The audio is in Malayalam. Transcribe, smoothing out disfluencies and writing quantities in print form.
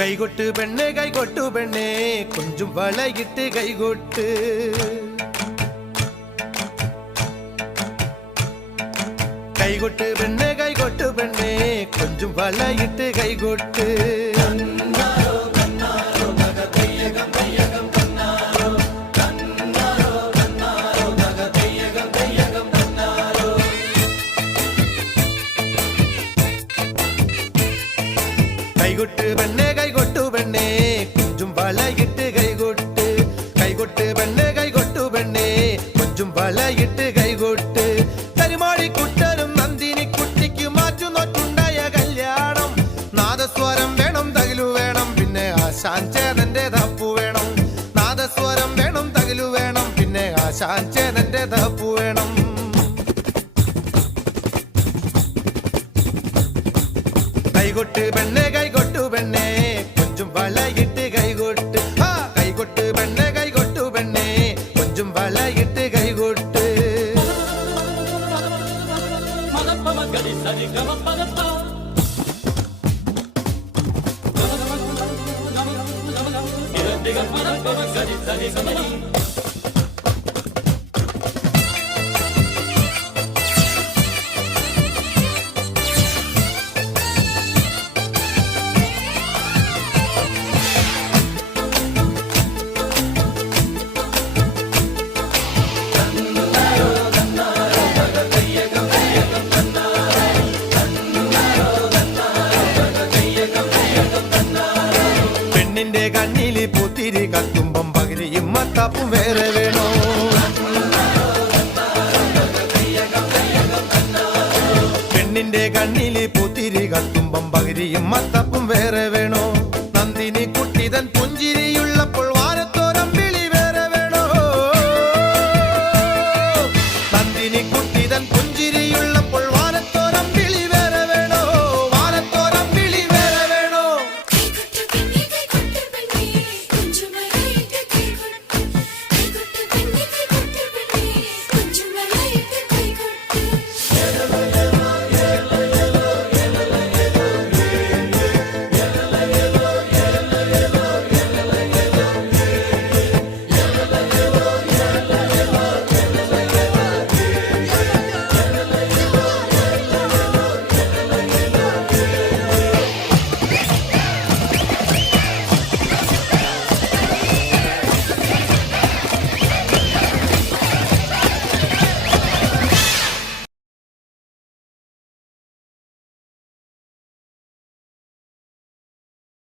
കൈകൊട്ട് പെണ്ണെ കൈകൊട്ടു പെണ്ണെ കൊഞ്ചും വളയിട്ട് കൈകൊട്ട് കൈകൊട്ട് പെണ്ണെ കൈകൊട്ടു പെണ്ണെ കൊഞ്ചും വളയിട്ട് കൈകൊട്ട് കൈകൊട്ട് പെണ്ണെ കൈകൊട്ടു പെണ്ണെ കൊഞ്ചും വളയിട്ട് കൈകൊട്ട് കൈകൊട്ട് പെണ്ണെ കൈകൊട്ടു പെണ്ണെ കൊഞ്ചും വളയിട്ട് കൈകൊട്ട് തരുമാടിക്കുട്ടനും നന്ദിനി കുട്ടിക്ക് മാറ്റുന്നോട്ടുണ്ടായ കല്യാണം നാദസ്വരം വേണം തകിലു വേണം പിന്നെ ആശാൻ ചേതന്റെ തപ്പു വേണം നാദസ്വരം വേണം തകിലു വേണം പിന്നെ ആശാൻ ചേതന്റെ തപ്പു വേണം കൈകൊട്ട് പെണ്ണെ കൈകൊട്ടു പെണ്ണെ കൊഞ്ചും വളയിട്ട് കൈകൊട്ട് കൈകൊട്ട് പെണ്ണെ കൈകൊട്ടു പെണ്ണെ കൊഞ്ചും വളയിട്ട് കൈകൊട്ട് പെണ്ണിന്റെ കണ്ണില് പൂത്തിരി കത്തും